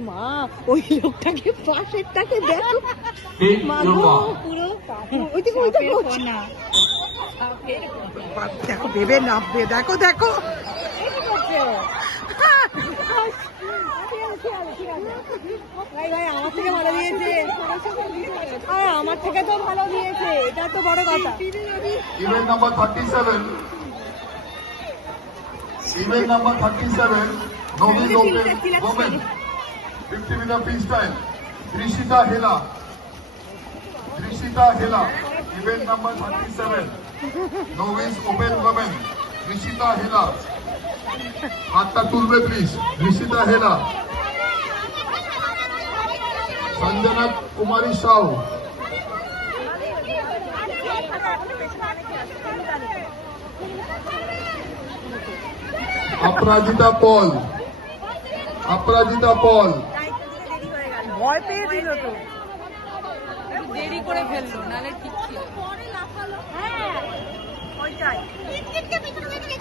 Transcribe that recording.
মা ওই লোকটাকে পাশেরটাকে দেখো মা গো, পুরো ওইদিকে না দেখো ভেবে নামবে দেখো দেখো ভাই আমার থেকে ভালো দিয়েছে আমার থেকে তো ভালো দিয়েছে এটা তো বড় কথা event number 37 event number 37 novice open women 50 metre freestyle Rishita Hela event number 37 novice open women Rishita Hela হাতটা তুলবে প্লিজ ঋষিতা হেলা সঞ্জনা কুমারী সাউ অপরাজিতা পল ভয় পেয়ে দিল তো দেরি করে ফেললো নালে ঠিক ছিল